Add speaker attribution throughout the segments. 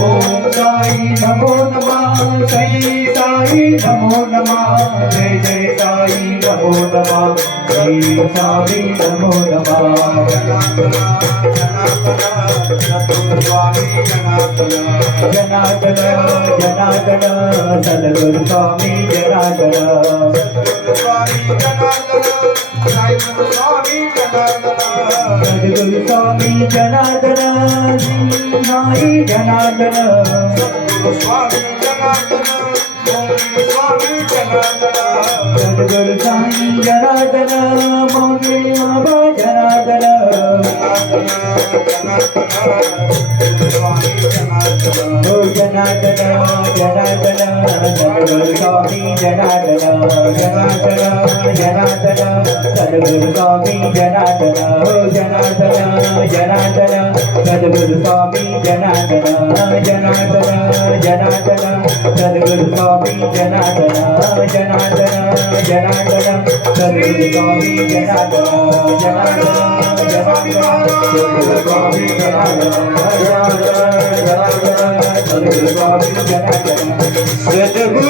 Speaker 1: ఓం సాయి నమో నమ జై సాయి నమో నమ జై జై సాయి నమో నమ జై సాయి నమో సదగురు స్వామి జనార్దన सद्गुरु स्वामी जनार्दन सद्गुरु स्वामी जनार्दन साई जनार्दन सद्गुरु साई जनार्दन मौनी बाबा जनार्दन जनार्दन जनार्दन जनार्दन
Speaker 2: Jangan lupa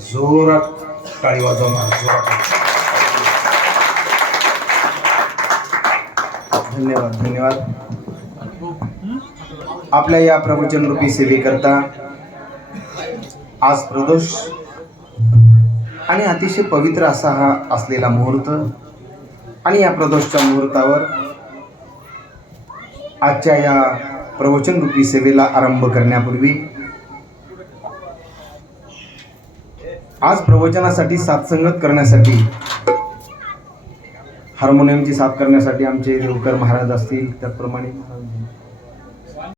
Speaker 2: जोरात टाळी वाजवणार जोरात. धन्यवाद धन्यवाद. आपल्या या प्रवचन रूपी सेवेकरता आज प्रदोष आणि अतिशय पवित्र असा हा असलेला मुहूर्त आणि या प्रदोषच्या मुहूर्तावर आजच्या या प्रवचन रूपी सेवेला आरंभ करण्यापूर्वी आज प्रवचनासाठी साथसंगत करण्यासाठी हार्मोनियमची साथ करण्यासाठी आमचे देवकर महाराज असतील त्याचप्रमाणे